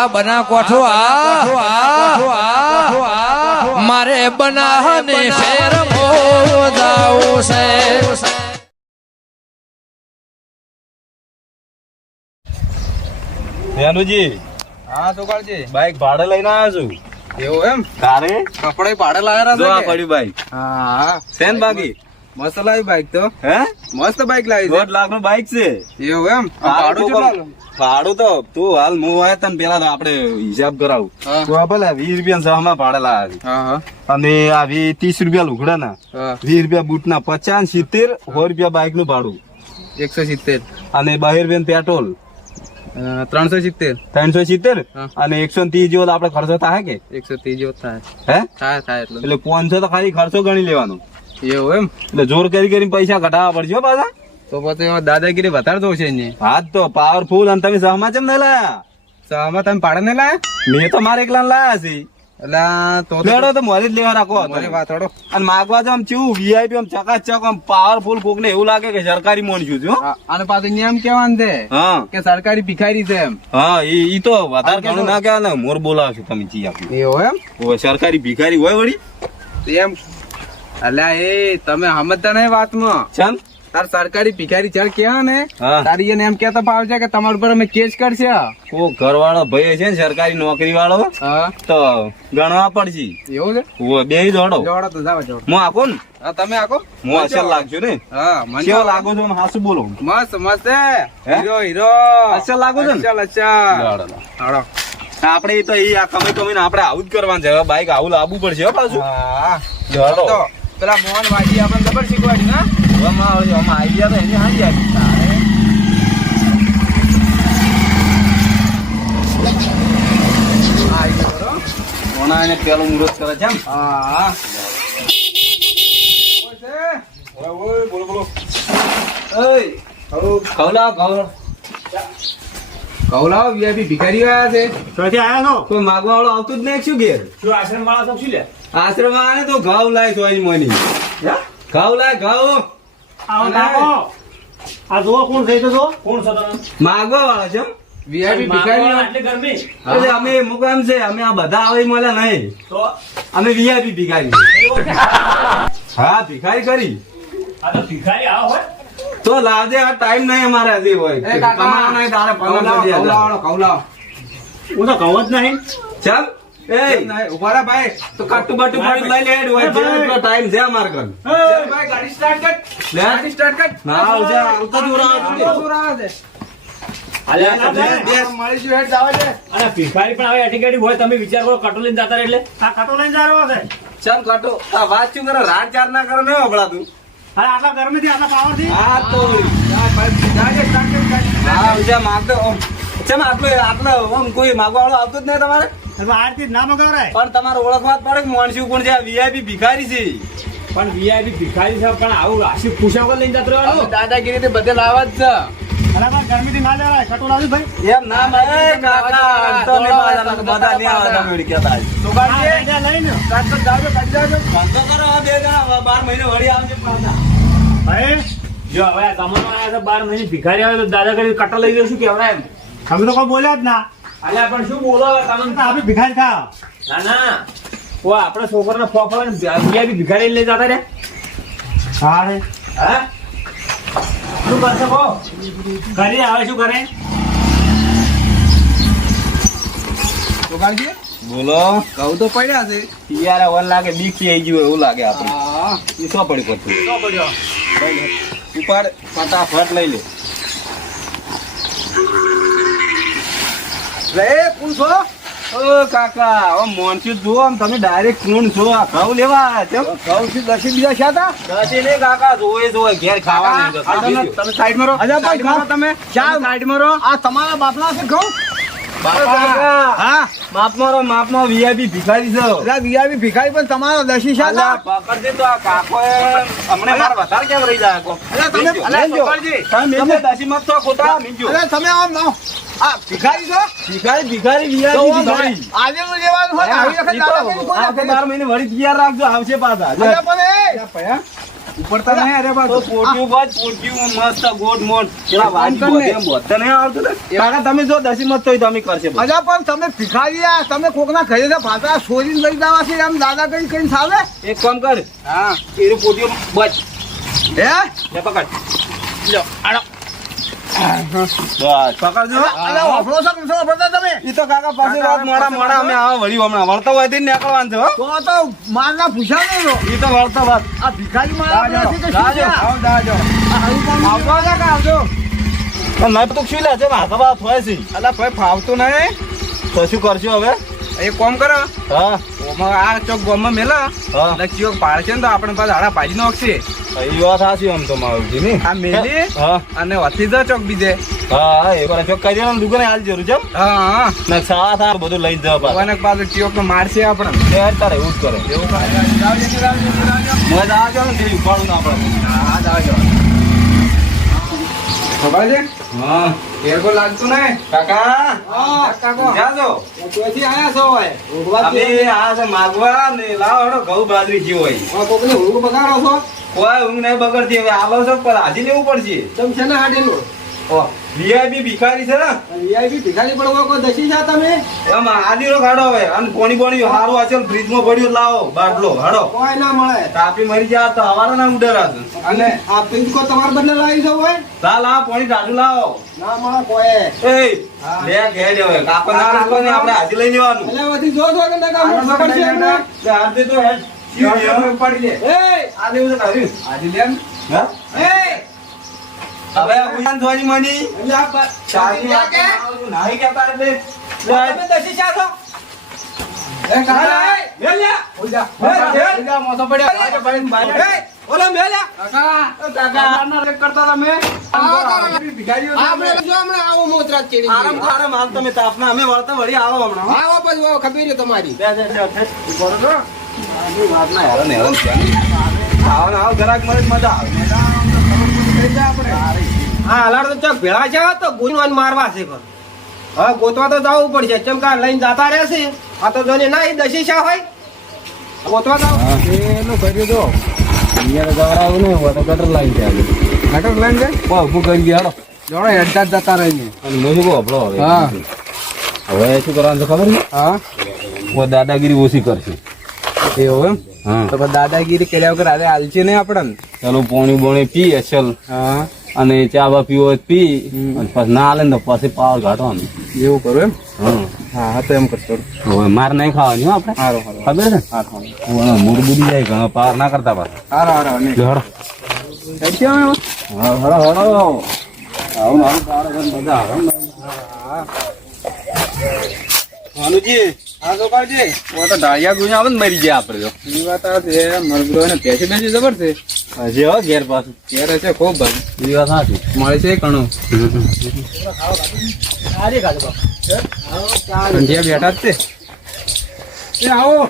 આ બના કોઠો આ મારે બનાહને ફેર મોદાવું છે. રેનુજી હા સુકાળજી બાઈક ભાડે લઈને આવ્યો છું. એવું એમ? તારે? કપડે ભાડે લાવ્યા જો આ પડ્યું બાઈક. હા. સેન બાકી? મસ્ત લાવી બાઈક તો. હે? મસ્ત બાઈક લાવી દોઢ લાખનું બાઈક છે. એવું એમ? ભાડું કેટલું ભાડું તો તું હાલ હું આવ્યો તને પેલા આપડે હિસાબ કરાવું. તું ભલે વીસ રૂપિયા સહમાં ભાડે લાવ્યા અને આ ત્રીસ રૂપિયા લુગડા ના વીસ રૂપિયા બૂટ ના પચાસ સિત્તેર સો રૂપિયા બાઈકનું ભાડું. એકસો સિત્તેર. અને બહેર રૂપિયા પેટ્રોલ ત્રણસો સિત્તેર. ત્રણસો સિત્તેર? અને એકસો ત્રીસ જેવો આપડે આપણે ખર્ચો થાય કે? એકસો ત્રીસ જેવો થાય. હે? થાય થાય એટલે પાંચસો તો ખાલી ખર્ચો ગણી લેવાનો. એવું એમ? એટલે જોર કરી કરીને પૈસા ઘટાડવા પડશે પાછા. તો પછી દાદાગીરી વધારતો છે હાથ તો પાવરફુલ અને તમે સહમાં છે નહીં લાયા? આમાં તમે પાડે ને લાયા? મેં તો મારે એકલા લાયા છે. એટલે તો મોરી જ લેવા રાખો અને માગવા તો આમ ચેવું વીઆઈપી આમ ચકાચક આમ પાવરફુલ કોક ને એવું લાગે કે સરકારી મોન છું છું અને પાછું એમ કેવાનું છે કે સરકારી ભિખારી છે એમ. હા ઈ તો વધારે ઘણું ના કહેવાય ને મોર બોલાવો છો તમે જી આપ્યું એવું એમ? સરકારી ભિખારી હોય વળી. એમ અલ્યા એ તમે સમજતા નહીં વાતમાં? ચમ? તાર સરકારી ભિખારી ચાલ કેવા ને? તારી એને એમ કેતા ભાવ છે કે તમારા ઉપર અમે કેસ કરશે. કો ઘરવાળો ભાઈ છે ને સરકારી નોકરી વાળો તો ગણવા પડશે. એવું છે? ઓ બે દોડો. દોડો તો જાવ જોડો હું આખો ને? હા તમે આખો? હું અસર લાગજો ને. હા મને કેવો લાગો છો? હાસુ બોલો. મસ્ત મસ્ત? Hero hero. અસર લાગો છો ને? ચાલ દોડો, દોડો. હાડો. આપણે તો એ આ કમાઈ કમાઈને આપણે આવું જ કરવાનું છે. બાઈક આવું લાવવું પડશે પાછું. હા. દોડો. પેલા મોહન વાજી આપણને ખબર શીખવાડી ના હવે આવજો હવે આમાં આઈડિયા તો એની હાજી આવી. તારે ઈ બરો. કોના એને પેલો મુહૂર્ત કરે છે એમ? હા. ઓય બોલો બોલો ઓય. ખવડાવ ખવડાવ કૌલાવ VIP ભિખારી આવ્યા છે. ચોથી આયા છો? કોઈ માગવા વાળો આવતું જ નહીં શું ઘેર? શું આશ્રમ વાળા છો શું લે? આશ્રમ આને તો ઘાવ લાય તો અહીં મની. ઘાવ લાય ઘાવ આ જુઓ કોણ થઈ તો જો કોણ છો તમે? માગવા વાળા છે. એમ? ભિખારી આટલી ગરમી. એટલે અમે મુકામ છે અમે આ બધા આવે મળે નહીં. તો? અમે વીઆઈપી ભિખારી. હા ભિખારી કરી. આ તો ભિખારી આવો હોય. તો લાવજે આ ટાઈમ નહીં અમારે હજી હોય. એ કાકા કમાવાનો નહીં તારે પગાર કૌલાવ, કૌલાવ, હું તો કહું જ નહીં. ચાલ ભાઈ. તો કટ્ટુ બટ્ટુ પાડી લઈ લે ટાઈમ છે અમારે કન ભાઈ ગાડી સ્ટાર્ટ કર. લે. ગાડી સ્ટાર્ટ કર. ના આવજે આવતા કટો કટો. આટલો આટલો કોઈ માગવા વાળો. આવતો જ નહીં તમારે? આરતી ના મગાવરાય. પણ તમારે ઓળખવા જ પડે માનસી કોણ છે વીઆઈપી ભિખારી છે? પણ વીઆઈપી ભિખારી છે પણ આવું આશી પૂછ્યા લઈને જતો રહ્યો દાદાગીરી થી બધે લાવા જ છે. ના ભાઈ એમ ના કાકા તો બધા આવતા મેળી લઈને. જાજો, જાજો. ધંધો કરો આ બે જણા બાર મહિને વળી આવજે પાછા. ભાઈ જો હવે આ જમાનો આવ્યા છે બાર મહિને ભિખારી આવે તો દાદા કરી કટો લઈ જશું કેવડાય એમ. તમે તો કોઈ બોલ્યા જ ના. અલ્યા પણ શું બોલો તમે? તો આપણે ભિખારી ખા ના ના. ઓ આપણા છોકરાને ફોફ આવે ને બીજા બી ભિખારી લઈ જતા રે. હા રે. હા? શું કરશે કહો? કરી આવે શું કરે? બોલો. કહું તો પડ્યા છે. યાર વન લાગે બીક આવી ગયું એવું લાગે આપણે હા. એ શું પડી પડતું શું પડ્યો ઉપાડ ફટાફટ લઈ લે. રે કોણ છો? ઓ કાકા આમ મોનસી જુઓ આમ તમે ડાયરેક્ટ કોણ છો? આ ઘઉં લેવા છો? ઘઉં થી દસી બીજા છે હતા કદી નહીં કાકા જોવે જોવે ઘેર ખાવા તમે તમે સાઈડમાં રહો અલ્યા ભાઈ, સાઈડમાં સાઈડમાં રહો આ તમારા બાપના છે ઘઉં કાકા હા માપમાં રહો માપમાં વીઆઈપી ભિખારી છો એટલે વીઆઈપી ભિખારી પણ તમારો દસી છે અલા, તો આ કાકો હમણે માર વધારે કેમ રહી જાય કો તમે- મીંજો. અલ્યા, મીંજો. છોકરજી, તમે મીંજો, દાસી મત તો ખોટા મીંજો. અરે તમે આમ આમ. આ ભિખારી છો ભિખારી ભિખારી વીઆઈપી ભિખારી આજે નું લેવાનું હોય આવી વખત ઈ તો દાદાગીરી કોણ આ વખતે કરે? બાર મહિને વળી તૈયાર રાખજો આવશે પાછા. પણ એ- ઉપડતા નહીં અરે બાજુ. પોટ્યું બાજ પોટ્યું મસ્ત ગોટ મોટ પેલા વાજી કોણ બોતે નહીં આવતું ને? કાકા તમે જો દસી મત તોય તમે કરશે. અજા પણ તમે ભિખારી આ તમે કોકના ઘરે છે ભાતા છોરીને લઈ જવા છે એમ દાદા કઈ કઈ સાવે એક કામ કર હા. એ પોટ્યું બચ. હે? લે પકડ. લ્યો આડો. ફાવતું નહીં. તો શું કરશો હવે? એ કોમ કરો. હા. ઓમાં આ ચોક ગોમમાં મેલા. હા. ચોક પાડશે ને તો આપણે પાછા હાડા ભાજી નાખશે. એ વાત આમ તો મારુજી ની આ મેલી હા. અને વધી જા ચોક બીજે. હા એ વાર ચોક કરી દેવાનું દુકાને હાલ જરૂર છે હા હા. ને સાવા થા બધું લઈ જવા પાછા. ચિયોક તો મારશે આપણે. તારે એવું જ કરે. એવું. મજા આવજો ને ઉપાડું આપણે. હા ખબર છે? હા. એરકો લાગતું નહીં? કાકા? હા. કાકો જાજો ક્યાંથી આયા છો અમે આ છે? માગવા ને લાવો હડો ઘઉં બાજરી જી હોય. કોકને હુંગ બગાડો છો? કોઈ ઊંઘ નહીં બગડતી હવે આવો છો પણ હાજી લેવું પડશે. તમ છે ને હાડેલું વીઆઈપી ભિખારી છે ને? વીઆઈપી ભિખારી પડવા કોઈ દસી જા તમે? એમ આદિનો ખાડો હવે અને પોણી પોણી હારું અચલ ફ્રીજમાં પડ્યું લાવો બાટલો હાડો. કોઈ ના મળે. તાપી મરી જાય તો હવારે ના ઉડે રાત અને આ પિંક કો તમારા બદલે લાવી છો હોય? લા લા પોણી ટાટું લાવો. ના મળે કોઈ. એ લે ઘેર હવે કાકો ના રાખો ને આપણે હાજી લઈ જવાનું એટલે બધી જો જો કે નકા પકડશે એમને. હાથે તો હેડ. પડી લે. એ આ દેવું છે તાર્યું આજે લેમ. હા? એ હવે આ ભૂયાન જોવાની મની. ચાલી કે નાહી ગયા તારે એટલે તમે દસી જા છો એ કાકા. મેલ્યા ઓજા ઓજા મોસો પડ્યો. આજે ભાઈ એ ઓલા મેલ્યા કાકા. કાકા ના કરતા તમે. આપણે જો હમણાં આવો મોતરા ચડી આરામ આરામ. હાલ તમે તાપના. અમે વળતા વળી આવો હમણાં આવો પછી આવો, ખબર તમારી. બે બે બે બે. ઊભો આની વાત ના હેરાન હેરાન આવો ને આવો ઘરાક મળે જ મજા આવે. હા હલાડ તો ચોક ભેળા છે તો ગુંજવાન મારવા છે પણ હવે ગોતવા તો જવું પડશે. ચમકા લઈને જતા રહેશે. આ તો જોને ના એ દશી શા હોય? ગોતવા જાવ. એનું કર્યું તો અહીંયા તો ગવરાવું ને હોય તો ગટર લાઈન જાય ગટર લાઈન જાય બહુ ઊભું કરી ગયા હાલો. જોડે હેડતા જતા રહીને. અને હું શું કહું આપણો હવે હા. હવે શું કરવાનું ખબર છે? હા. ઓ દાદાગીરી ઓછી કરશે. એવું એમ? હા. તો દાદાગીરી કર્યા વગર આજે હાલશે નહીં આપણને? ચાલો પોણી બોણી પી અસલ હા. અને ચા બા પીવો પી અને પછી ના હાલે ને તો પછી પાવર ઘાટવાનું. એવું કરું એમ? હા. હા હા તો એમ કરતો હવે માર નહીં ખાવાની હો આપણે. હારો ખબર છે? હા મૂળ બુડી જાય ઘણો પાવર ના કરતા પાછા. હળો હેડશે હવે? હા હળો હળો આવું આવું પાવર આવે. ને. ભાનુજી. હા તો કાઢજે. ઓ તો ડાળિયા ગુણ્યા આવે ને મરી જાય આપણે તો. એ વાત આ છે મરઘડો ને પેસી બેસી જબર છે? હજી હો ઘેર પાછું. ત્યારે છે ખૂબ ભાઈ એ વાત સાચી. મળે છે ઘણું. સંધ્યા બેઠા જ છે. આવો.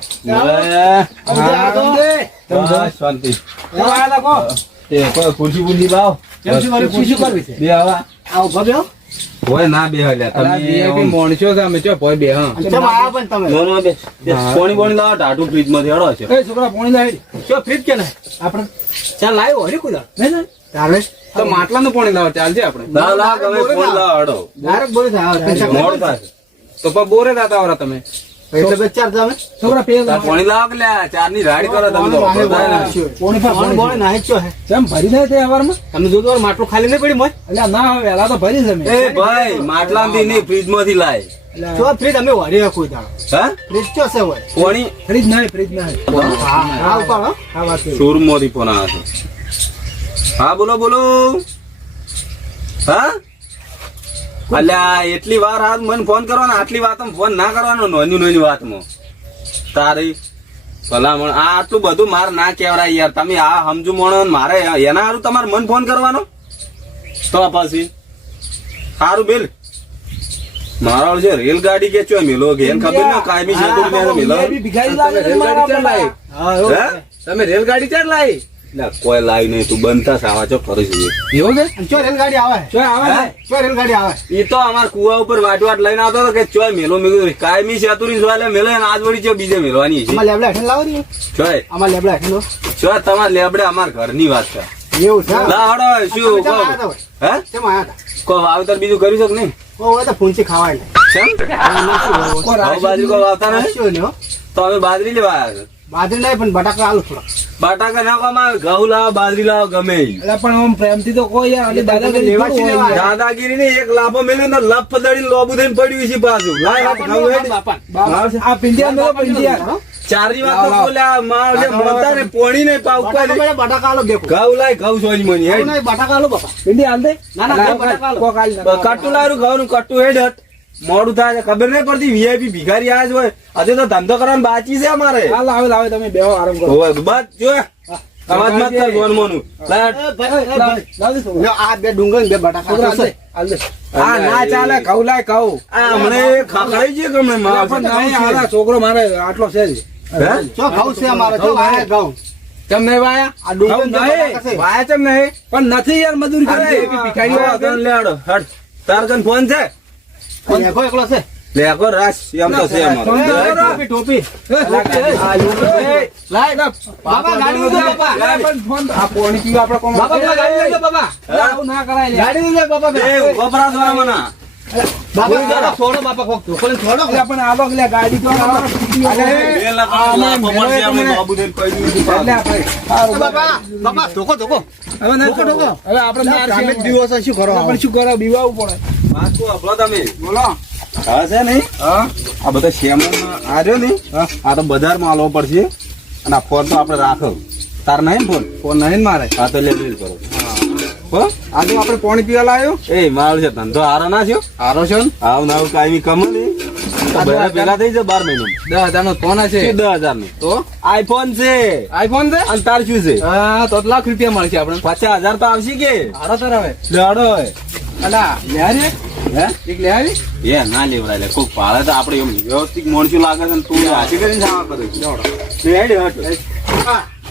ખુરશી બુરશી લાવો. બે આવા. હોય ના બે હલ્યા તમે મોણશો તમે ચો ભાઈ બે હા. ચમ આયા પણ તમે. નો, નો, બે. પોણી પોણી બોણી લાવો ટાટુ ફ્રીજમાંથી હળો છે. એ છોકરા પોણી લાવી. ચો ફ્રીજ કે ના આપણે ચાલ લાવ્યો હરી કુદા નહીં ને ચાલે તો માટલા નું પોણી લાવો ચાલજે આપણે. ના લાવ તમે પોણી લાવો હડો ડાયરેક્ટ બોલી થાય મોડ થાય. તો પણ બોરે દાતા આવરા તમે. એટલે બચાર તમે છોકરા પે પાણી લાવો કે ચારની રાડી કરો તમે તો. પાણી. પોણી બોલે નાહી છો કેમ ભરી જાય તે અવારમાં તમે જો તો માટલું ખાલી નહીં પડી મોય. એટલે ના હવે એલા તો ભરી છે એ ભાઈ માટલામાંથી નહીં ફ્રીજમાંથી લાય તો ફ્રીજ અમે વરી રાખો દાડો. હા? ફ્રીજ ચો છે હોય? પાણી? ફ્રીજ નહીં ફ્રીજ નહીં. હા હા ઉપાડો. હા વાત શોરૂમમાંથી ફોન આવે છે હા બોલો બોલો. હા? અલ્યા એટલી વાર હાથ મને ફોન કરવાનો આટલી વાત ફોન ના કરવાનો નોંધ્યું નોની વાતમાં. તારી ભલામણ આ આટલું બધું મારે ના કહેવરાય યાર. તમે આ સમજુ મણો મારે એના હારું તમારે મન ફોન કરવાનો? તો પછી? સારું બિલ. મારો છે રેલગાડી કે ચો મિલો કે એને ખબર ના કાયમી છે તો મેં મિલો તમે રેલગાડી એવું. હે? તમે રેલગાડી ચાર લાવી કોઈ લાવી નહીં તું બનતા સાવા ચો કરી છે એવું છે? ચો રેલગાડી આવે. શું આવે ચો રેલગાડી આવે. એ તો અમાર કુવા ઉપર વાટ વાટ લઈને આવતો હતો કે ચોય મેલો મેં કાયમી ચતુરી જોવા મેલો એને આજ વળી ચો બીજે મેલવાની છે. આમાં લેબડા હેઠળ લાવો ને. ચોય? આમાં લેબડા હેઠળ લો. ચોય તમારે લેબડે અમાર ઘરની વાત છે. એવું છે? લા હડો શું હોય? હે? આયા તા? વાવતર બીજું કર્યું છે કે નહીં? ઓ, હવે તો ફૂંચી ખાવાય ને. કેમ હવે બાજરી કોઈ વાવતા નહીં શું તો અમે બાજરી લેવા આવ્યા છે. બાજરી લાવી પણ બટાકા આલુ થોડા. બટાકા ના કમાવે ઘઉં લાવો બાજરી લાવો ગમે એટલે પણ આમ પ્રેમથી તો કોઈ યાર દાદાગીરી. દાદાગીરી ને એક લાભો મેલ્યો ને લફ દડીને લોબુ થઈને પડ્યું છે પાછું. લાય હાથ ઘઉં હેડ. આ પિંડિયા મેલો પિંડિયા. ચારની વાત તો બોલ્યા માં જે મળતા ને પોણી ને પાવ બટાકા બેટા બટાકા આલો દેખો ઘઉં લાય ઘઉં સોની મની હેડ. બટાકા આલો બાપા. પિંડિયા આલ દે. ના, ના, બટાકા આલો. કોક. કટ્ટુ લાવ્યું ઘઉં નું કટ્ટુ હેડ હટ. મોડું થાય છે. ખબર નહીં પડતી વીઆઈપી ભિખારી આયા જ હોય. આજે તો ધંધો કરવાનું બાકી છે અમારે. હાલ આવે લાવે તમે બેહો આરામ કરો. હોય બસ જો અવાજ મત કર ગોન મોનું આ બે ડુંગર બે બટાકા છે આ ના ચાલે ઘઉં લાય ઘઉં આ હમણે ખખડાઈ છે કે હમણે માર? પણ નહીં હાલા છોકરો મારે આટલો છે જ. ચો ઘઉં છે અમારે. ચો આ ઘઉં કેમ નહીં વાયા? આ ડુંગર નહીં. વાયા કેમ નહીં? પણ નથી યાર મજૂરી કરે. ભિખારી ભિખારીઓ આગળ લે હાડો, હટ. તાર કન ફોન છે? લેખો એકલો છે. લેખો રાસ એમ તો છે અમારો. ટોપી ટોપી. લાય ના બાબા ગાડી લઈ બાબા. પણ ફોન આ પોણી પીવા આપણે કોણ? બાબા ગાડી એટલે આવું ના કરાય ગાડી લઈ બાબા. એ વપરાશ વાળા મને. આ બધા શેમ આ રહ્યો ને આ તો બજારમાં આલવો પડશે. અને આ ફોન તો આપણે રાખો. તાર નહીં ફોન? ફોન નહીં મારે. હા તો લે કરો. હો આ તો આપણે પાણી પીવા લાવ્યો એ મારું છે ધંધો હારો ના થયો? હારો છે ને? આવ નાવ કાયમી કમ પેલા થઈ જાય બાર મહિના દસ હજાર નો ફોન છે દસ હજારનું તો? આઈફોન છે. આઈફોન છે? અને તાર શું છે? હા તો લાખ રૂપિયા મળશે આપણે પચાસ હજાર તો આવશે કે? હારો તાર હવે દાડો અલા લેહારી હે? એક લેહારી એ ના લેવડાય લે. કોક પાડે તો આપણે એમ વ્યવસ્થિત મોણસું લાગે છે તું હાથી કરીને જવા કરે લે હટ.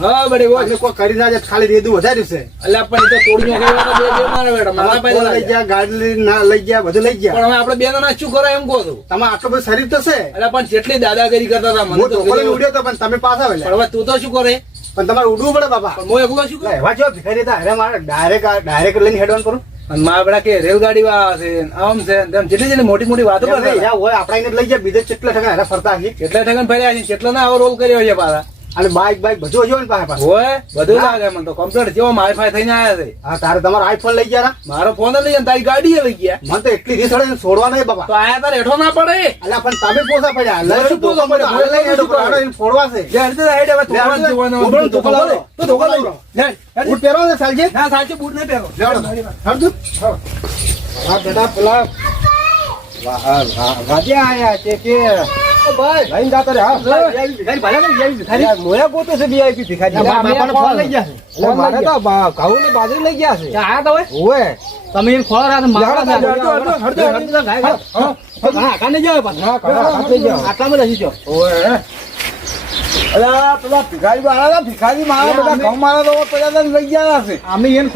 હા બડી એટલે કોઈ કરી ના જાય, ખાલી રેદું વધાર્યું છે. અલ્યા પણ એ તો તોડી નાખ્યા બે બે મારે બેટા મારા ફોન લઈ ગયા ગાડી ના લઈ ગયા બધું લઈ ગયા. પણ હવે આપણે બે ના શું કરો એમ કહો છો. તમે આટલું બધું શરીર તો છે. અલ્યા પણ જેટલી દાદાગીરી કરતા હતા મને તો ઉડ્યો તો પણ તમે પાછા હવે તું તો શું કરે? પણ તમારે ઉડવું પડે બાપા. હું એકલો શું કરું? એવા જો ભિખારી હતા, અરે મારે ડાયરેક્ટ ડાયરેક્ટ લઈને હેડવાન કરું. અને મારા કે રેલગાડી છે આમ છે તેમ જેટલી જેટલી મોટી મોટી વાતો યા હોય આપણે લઈ ગયા બીજે કેટલા ટકા ફરતા કેટલા ઠેકાણ ફર્યા છે કેટલા ના આવો રોલ કર્યો છે પાછા. અને બાઈક બાઈક બધું હજુ ને પાસે હોય બધું લાગે મને તો કમ્પ્લીટ જેવો માઈફાઈ થઈને આવ્યા છે હા તારે તમારો આઈફોન લઈ ગયા? મારો ફોન લઈ ગયા તારી ગાડી લઈ ગયા મને તો એટલી રીસ છોડવા નહીં બાપા તો આયા તારે હેઠો ના પડે એટલે પણ તમે પોસા પડ્યા લઈ શું પોસો પડ્યા? હાલે લઈ કરે? હાલો એને ફોડવા છે જે હેડ દે, હેડ હવે ધોકા જોવાનો. રહો, ધોકા ધોકા લે. તો ધોકા લઈ લો. લે, હેડ. બૂટ પહેરો ને સાલજી ના સાચું બૂટ નહીં પહેરો. હળદુ. હા બેટા પેલા વાદ્યા આયા છે કે ભાઈ લઈને જાતો રે હા ભિખારી ભાઈ ભિખારી ભિખારી મોયા ગોતો છે VIP ભિખારી બાપાનો ફોન લઈ ગયા છે મારે તો ઘઉં ની બાજરી લઈ ગયા છે આ તો હોય તમે એને ખોળા રાખ મારા હળદુ, હળદુ, હળદુ, હળદુ, ગાય. હા કાને જાવ પાછા હા, કાકા, કાકા જાઓ. આટલામાં જ હસી જાઓ ઓવે અલા પેલા ભિખારી ભિખારી મારા બધા ઘઉં મારા તો પેલા તો લઈ ગયા અમે એને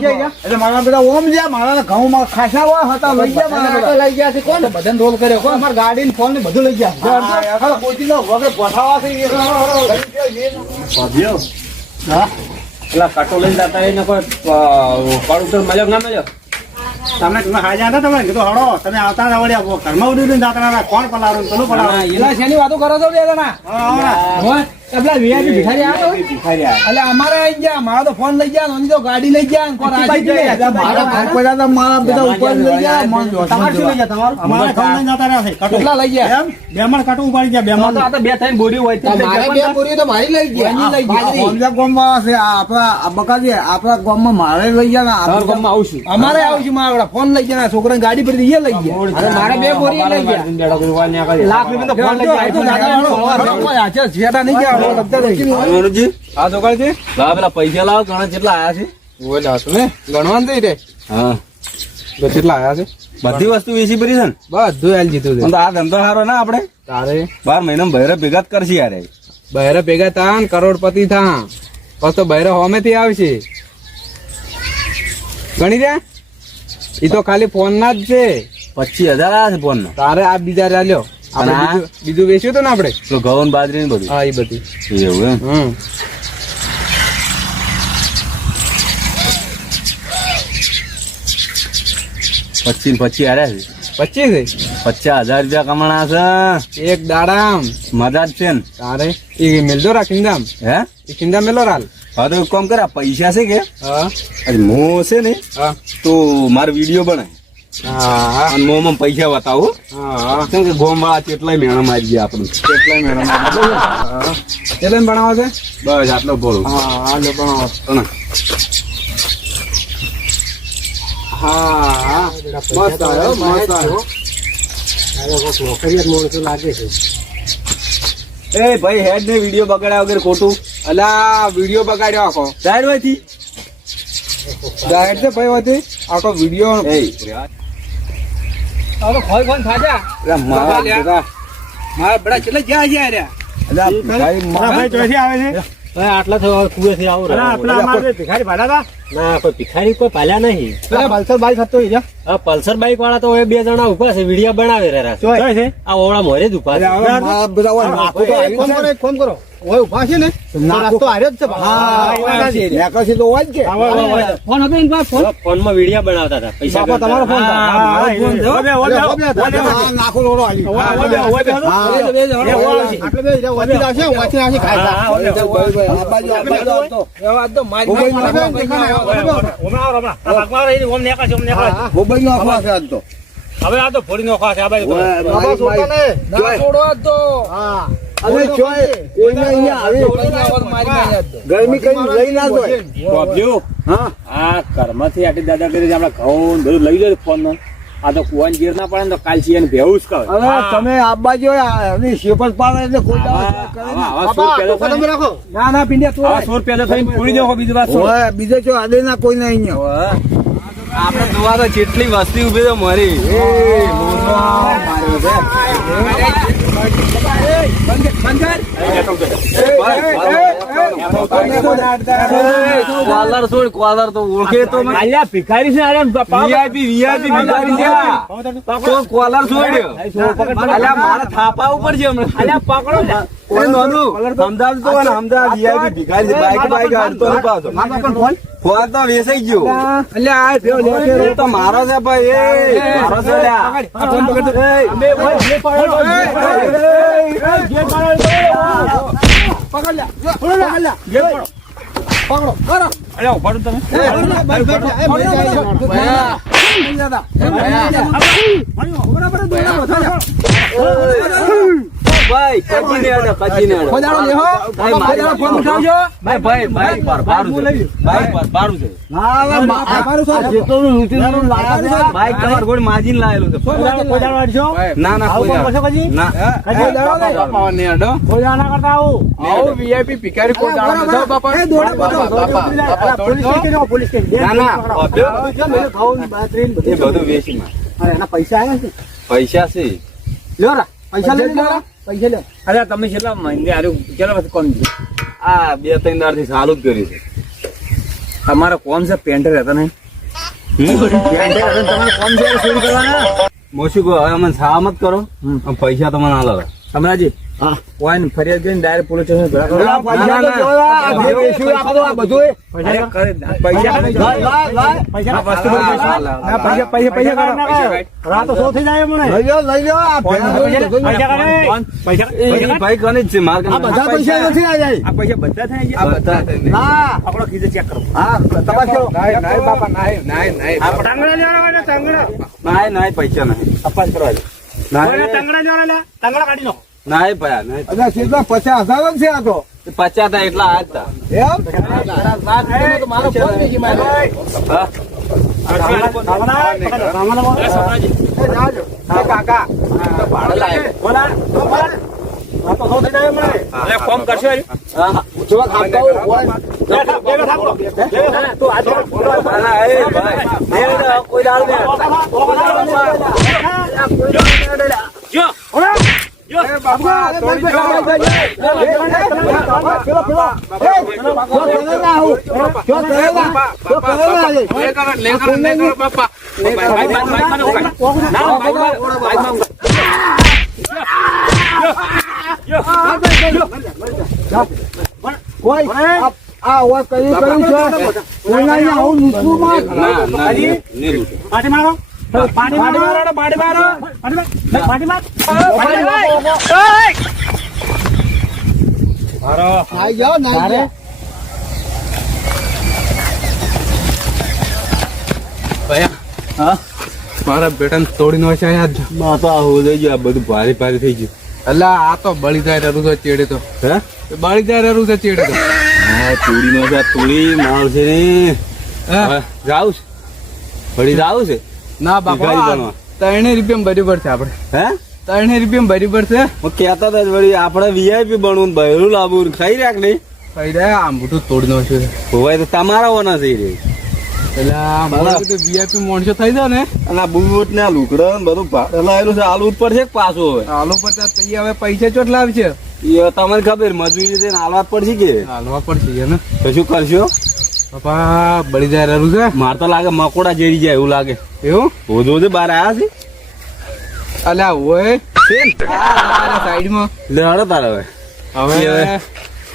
ગયા એટલે મારા બધા ઓમ જ્યાં મારા ઘઉં ખાસા હોય લઈ ગયા મારા. લઈ ગયા છે કોણ બધાને રોલ કર્યો કોણ અમારા ગાડી ફોન ને બધું લઈ ગયા ન વગર ગોઠાવા છે પેલા કાંટો લઈને જતા એને કોઈ પડું ઉપર મજા ના મજા તમે તમે હાજા હતા તમે? કીધું હળો તમે આવતા હતા વળ્યા ઘરમાં ઉડી જાતા કોણ પલારો પેલું પલારો એના શેની વાતો કરો છો બે જણા? પેલા VIP ભિખારી આવ્યા હોય? એટલે અમારે આઈ ગયા મારો તો ફોન લઈ ગયા તો ગાડી લઈ ગયા ને રાજી મારા ઘઉં પડ્યા મારા બધા ઉપર લઈ ગયા તમારે શું લઈ ગયા? તમારું અમારે ઘઉં લઈને જતા રહ્યા છે. કેટલા લઈ ગયા? એમ? બે મણ ઉપાડી ગયા બે મણ. આ તો બે થઈને બોરી હોય તે મારે બે બોરીઓ તો મારી લઈ ગયા. એની લઈ ગયા. ગામમાં છે બકાજી આપડા ગામમાં મારે લઈ ગયા ને તમારા ગામમાં આવશું. અમારે આવશું છે મારા ફોન લઈ ગયા છોકરા ગાડી પર લઈ ગયા. મારે બે બોરી લઈ ગયા. લાખ રૂપિયા તો ફોન લઈ ગયા. iPhone લઈ ગયા. જેટા નહીં ગયા. મનોજી હા તો લાવ પેલા પૈસા લાવો ઘણા કેટલા આયા છે. બોલ્યા છું ને ગણવાનું થઈ રે હા. તો કેટલા આયા છે. બધી વસ્તુ વેચી પડી છે ને? બધું હાલ જીતું આ ધંધો સારો ના આપણે? તારે? બાર મહિના ભૈરે ભેગા જ કરશે યાર બહેરે ભેગા થા ને કરોડપતિ થા. બસ તો બૈરો હોમેથી આવશે. ગણી રહ્યા? એ તો ખાલી ફોન ના જ છે. પચીસ હજાર આવ્યા છે ફોન તારે આ બીજા રાલ્યો આપણે? બીજું- વેચ્યું હતું ને આપણે? તો ઘઉં બાજરી ને બધું. હા એ બધી. એવું એમ? હમ. પચીસ પચીસ છે. પચીસ પચાસ હજાર રૂપિયા કમાણા છે. એક દાડામ. મજા જ છે ને. તારે? એ મેલજો રા કિંદામ. હે? એ કિંદામ મેલો રાલ. હા તો કામ કરા પૈસા છે કે? હા. મો છે ને હા. તો મારો વીડિયો બનાય. હા અને મોમાં પૈસા બતાવું કેમ કે ગોમ વાળા કેટલાય મેણા મારી ગયા. આપણું કેટલાય મેડમ કેટલા ભણાવો છે? બસ આટલો બોલો હા હા ભણાવો. હા હા મસ્ત આવ્યો મસ્ત આવ્યો એ ભાઈ હેડ ને વીડિયો બગાડ્યા વગર ખોટું. અલા વીડિયો બગાડ્યો આખો. માંથી જાહેર છે ભાઈ વધી આખો વીડિયો એ હવે ખોઈ ખોઈ ખાજા. અલા મારા બધા મારા બડા કેટલા જ્યાં જ્યાં રહ્યા? અલા ભાઈ મારા ભાઈ ચોથી આવે છે. આટલા તો કુવેથી આવું અને આપણા અમારે ભિખારી ભાડા હતા ના કોઈ ભિખારી કોઈ પાલ્યા નહીં. પલ્સર બાઈક હતો એ આ પલ્સર બાઈક વાળા તો બે જણા ઊભા છે વિડીયા બનાવી રહ્યા છે. આ ઓળા મોરે જ ઊભા છે. ફોન કરો? ઓય ઊભા છે ને તો રસ્તો જ છે ફોન હતો એની પાસે ફોન ફોનમાં વીડિયો બનાવતા હતા પૈસા બાપા તમારો ફોન હા, હા, હા, ઓબે, ઓબે, ઓબે, ઓબે, ઓબે, ઓબે, ઓબે, આટલે બે રહ્યા, વાંચી આવશે વાંચી આવશે ખાય હા, હા, ઓબે, આ તો મારી હમણાં આવો, આ ભાગમાં રહીને ઓમ નેકા છે, ઓમ નેકા છે. હવે આ તો ફોડી નો ખાશે આ બાજુ બાબા છોડતા ને ના છોડો તો હા ગરમી કઈ લઈ ના જોઈએ બાપજીઓ, આ કર્મથી આટલી દાદા આપણે ઘઉં બધું લઈ લો ફોન નો આ તો કુવાન ગીર ના પડે તો કાલ છીએ ભેવું જ કહે તમે આબા જો શેપર પાડે એટલે કોઈ રાખો. ના ના પિંડ્યા તું સોર પેલો થઈને પૂરી દેખો બીજી વાત. બીજે જો આદે ના કોઈ નહીં આપણે જોવા તો જેટલી વસ્તી ઊભી તો મારી. એ મોનો માર્યો છે. કોલર છોડ કોલર તો ઓળખે તો. અલ્યા ભિખારી છે અરે વીઆઈપી VIP ભિખારી છે. તો કોલર છોડ અલ્યા મારા થાપા ઉપર છે હમણાં. અલ્યા પકડો. અમદાવાદ તો ને અમદાવાદ ભિખારી બાઈક બાઈક હાલતો નહીં પાછો ફોન તો વેચાઈ ગયો આ લે તો મારો છે ભાઈ એ મારો છે લ્યા. ફોન પકડ બે ભાઈ જે પાડો જે પાડો. જે પાડો. કરો તમે ભાઈ ને ને. ખોદાડો લેહો ભાઈ, મારી ખોદાડો ફોન ઉઠાવજો. ભાઈ ભાઈ ભાઈ પર ભારું છે. ભાઈ પર ભારું છે. મારું શું બાઈક તમાર ગોળ માજીને લાયેલું છે? ના ના કોઈ કજી? ના પાવન ને અડો કોદાળો કરતા આવું. આવો વીઆઈપી ભિખારી કોઈ દાડો બાપા. એ દોડે બધો પોલીસ સ્ટેશન પોલીસ સ્ટેશન. ના ના. અભ્યો. એ બધું વેચી માં એના પૈસા આવ્યા છે. પૈસા છે. લ્યો રા. પૈસા લઈ લો પૈસા લે. અરે તમે છેલ્લા મહિને હારું ચલો પછી કોમ છે આ બે ત્રણ દાડથી ચાલુ જ કર્યું છે. તમારો કોમ છે? પેન્ટર હતો ને પેન્ટર હતો ને તમારે કોમ છે? ચોરી કરવાના? મોશું હવે અમને સાવા મત કરો પૈસા તમને હાલો તમે સમરાજી કોઈ ને ફરિયાદ કરીને ડાયરેક્ટ પોલીસ સ્ટેશન ભેગા કરો જ. પૈસા પૈસા બધી પૈસા પૈસા પૈસા પૈસા પૈસા કાઢો. રાતો સો થઈ જાય એમને. ફોન નંબર છે ને? પૈસા પૈસા એ એ ભાઈ કને છે માર આ બધા પૈસા નથી આ જાય આ પૈસા બધા થાય છે બધા થઈને. હા આપણો ખીચે ચેક કરો હા તપાસ કરો નાય નાય બાપા નાય નાય નાય આ ટાંગડા લેવાના હોય ટાંગડા નાય નાય પૈસા નહીં તપાસ કરવા નાય ટાંગડા લેવાના લે. ટાંગડા કાઢી નાખો. નાય ભયા નહીં અચ્છા સીધા પચાસ હજાર જ છે આ તો. પચાસ હતા એટલા આ હતા. એમ? મારો ફોન થઈ. ના, ના, ના, કોઈ દાળ ને. કોઈ આ- અવાજ કર્યું કર્યું છે કોઈના અહીંયા આવું નીચું માં ના મારો મારો પાટી મારો માર મારો આઈ જાઓ ના આઈ જાઓ. મારા બેટાને તોડી નો છે આવું થઈ ગયું આ બધું ભારે ભારે થઈ ગયું. એટલે આ તો બળી જાય રરું છે ચેડે તો. હે? બળી જાય રરું છે ચેડે તો. હા તોડી નો છે તોડી માર છે ને. જાવ છે. ફરી જાવ છે? ના બાપા. ત્રણે રૂપિયા બરાબર છે આપણે. હે? ત્રણે રૂપિયા બરાબર છે હું કહેતા હતા વળી આપણે વીઆઈપી બનવું બહેરું લાવવું ખાઈ રાખ નહીં ખાઈ રહ્યા આમ બધું તોડી છે. હોવાય તો તમારા હોવાના થઈ રહી એટલે વીઆઈપી માણસો થઈ જાય ને. અને આ બુટ ને લુકડા ને બધું ભાડે લાવેલું છે આલુ ઉપર છે પાછું હવે? આલુ હવે પૈસા ચોટ લાવશે. એ તમને ખબર મજૂરી છે હાલવા પડશે કે? હાલવા પડશે ને. કશું શું કરશો? બાપા બળી જાય રહ્યું છે? માર તો લાગે મકોડા જેરી જાય એવું લાગે. એવું? હોજો છે? બહાર આવ્યા છે અલ્યા ઓય સાઈડમાં. લે હડો તારે હવે. હવે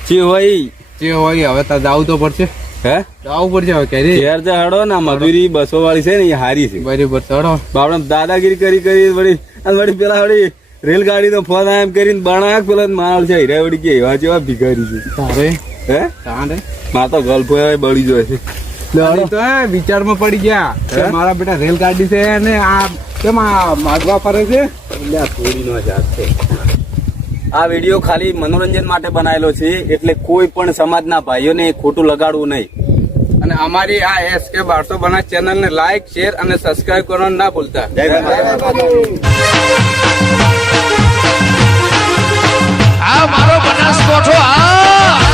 ચી હોય જે હોય હવે તાર જાવું તો પડશે. હે? જાવું પડશે હવે કેરી ઘેર તો હડો ને મધુરી મજૂરી બસો વાળી છે ને એ હારી છે. બરાબર ચડો. બાપડે દાદાગીરી કરી કરી વળી અને વળી પેલા વળી રેલગાડી નો ફોન આમ કરીને બણાક પેલા માલ છે હીરા વળી કે એવા જેવા ભિખારી છે. તારે? હે? તારે? માર તો ગલ્ફો બળી જાય છે. તો વિચારમાં પડી ગયા કે મારા બેટા રેલગાડી છે અને આ કેમ આ માગવા ફરે છે? આ વીડિયો ખાલી મનોરંજન માટે બનાવેલો છે એટલે કોઈ પણ સમાજના ભાઈઓને ખોટું લગાડવું નહીં. અને અમારી આ એસ કે બારસો બનાસ ચેનલ ને લાઈક શેર અને સબસ્ક્રાઇબ કરવાનું ના ભૂલતા. આ મારો બનાસકોઠો આ